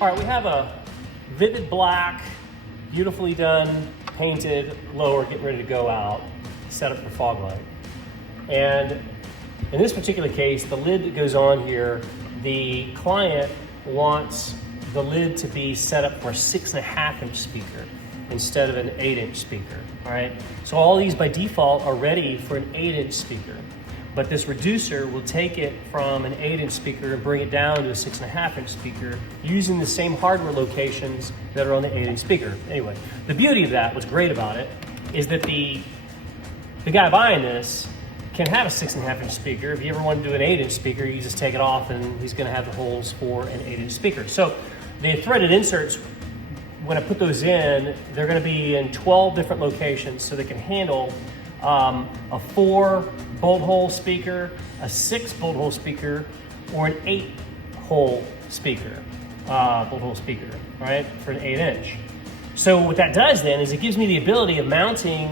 All right, we have a vivid black, beautifully done, painted lower getting ready to go out, set up for fog light. And in this particular case, the lid that goes on here, the client wants the lid to be set up for a 6.5-inch speaker instead of an 8-inch speaker, all right? So all these by default are ready for an 8-inch speaker, but this reducer will take it from an 8-inch speaker and bring it down to a 6.5-inch speaker using the same hardware locations that are on the 8-inch speaker. Anyway, the beauty of that, what's great about it, is that the guy buying this can have a 6.5-inch speaker. If you ever want to do an 8-inch speaker, you just take it off and he's gonna have the holes for an 8-inch speaker. So the threaded inserts, when I put those in, they're gonna be in 12 different locations, so they can handle a 4-bolt hole speaker, a 6-bolt hole speaker, or an 8-hole speaker, bolt hole speaker, right, for an 8-inch. So what that does then is it gives me the ability of mounting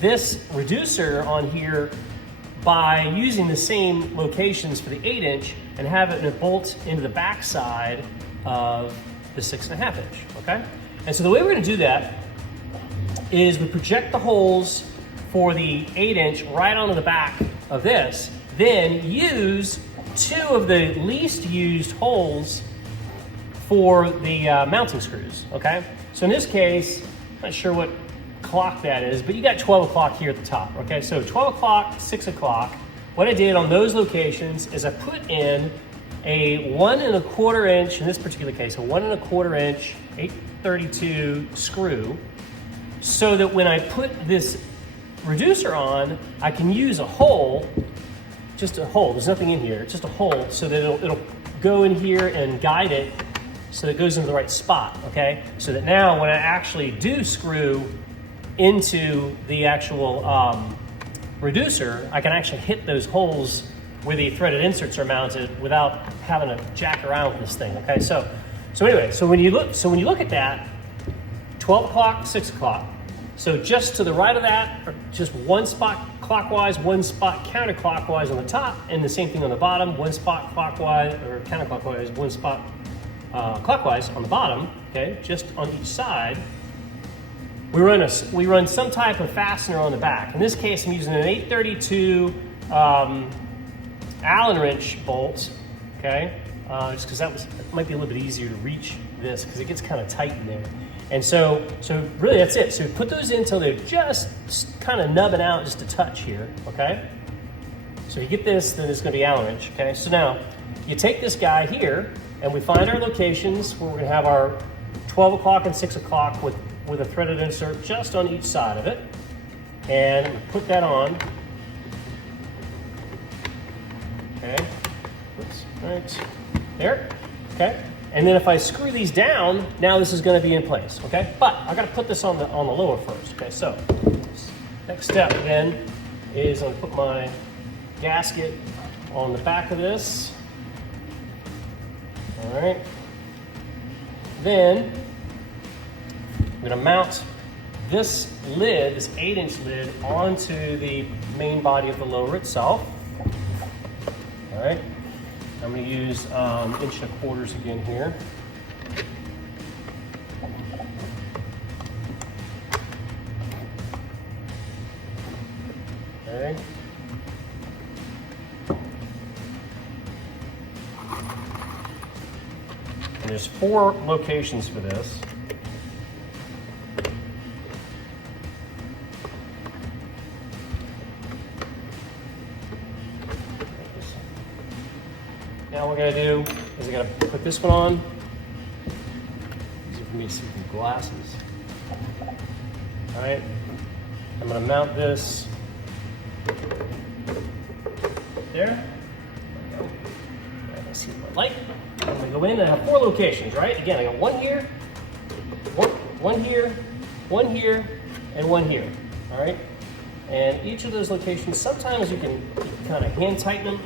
this reducer on here by using the same locations for the 8-inch and have it bolt into the backside of the 6.5-inch, okay? And so the way we're gonna do that is we project the holes for the 8-inch right onto the back of this, then use 2 of the least used holes for the mounting screws, okay? So in this case, I'm not sure what clock that is, but you got 12 o'clock here at the top, okay? So 12 o'clock, 6 o'clock, what I did on those locations is I put in a 1 1/4 inch, in this particular case, a 1 1/4 inch 832 screw, so that when I put this reducer on, I can use a hole, just a hole, there's nothing in here, just a hole, so that it'll go in here and guide it so that it goes into the right spot, okay? So that now when I actually do screw into the actual reducer, I can actually hit those holes where the threaded inserts are mounted without having to jack around with this thing, okay? So anyway, so when you look at that, 12 o'clock, 6 o'clock, so just to the right of that, or just one spot clockwise, one spot counterclockwise on the top, and the same thing on the bottom, one spot clockwise or counterclockwise, one spot clockwise on the bottom, okay, just on each side. We run some type of fastener on the back. In this case, I'm using an 832 Allen wrench bolt, okay, just because it might be a little bit easier to reach this because it gets kind of tight in there. And so really that's it. So we put those in until they're just kind of nubbing out just a touch here, okay? So you get this, then it's gonna be Allen wrench, okay? So now you take this guy here and we find our locations where we're gonna have our 12 o'clock and 6 o'clock with a threaded insert just on each side of it. And we put that on. Okay, oops, right there, okay? And then if I screw these down, now this is gonna be in place, okay? But I gotta put this on the lower first, okay? So, next step then is I'm gonna put my gasket on the back of this. All right. Then I'm gonna mount this lid, this 8-inch lid, onto the main body of the lower itself. All right. I'm gonna use 1 1/4 again here. Okay. And there's 4 locations for this. Now what we're gonna do is I gotta put this one on. Easy for me to see with the glasses. All right, I'm gonna mount this there. There we go. All right, let's see my light. I'm gonna go in and I have 4 locations, right? Again, I got 1 here, one here, 1 here, and 1 here, all right? And each of those locations, sometimes you can kind of hand tighten them,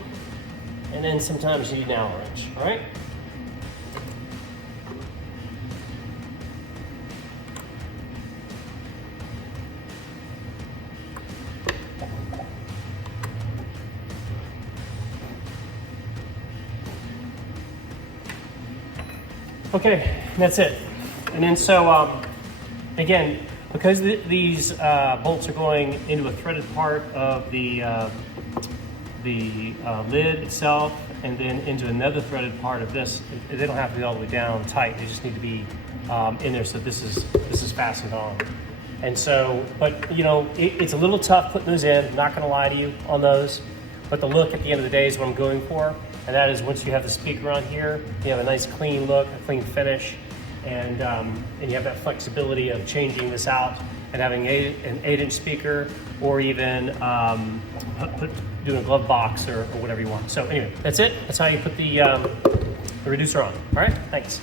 and then sometimes you need an Allen wrench, all right? Okay, that's it. And then so, again, because these bolts are going into a threaded part of the lid itself, and then into another threaded part of this, they don't have to be all the way down tight. They just need to be in there so this is fastened on. And so, but you know, it's a little tough putting those in. I'm not going to lie to you on those, but the look at the end of the day is what I'm going for, and that is once you have the speaker on here, you have a nice clean look, a clean finish, and you have that flexibility of changing this out and having an 8-inch speaker, or even doing a glove box or whatever you want. So anyway, that's it. That's how you put the reducer on. All right, thanks.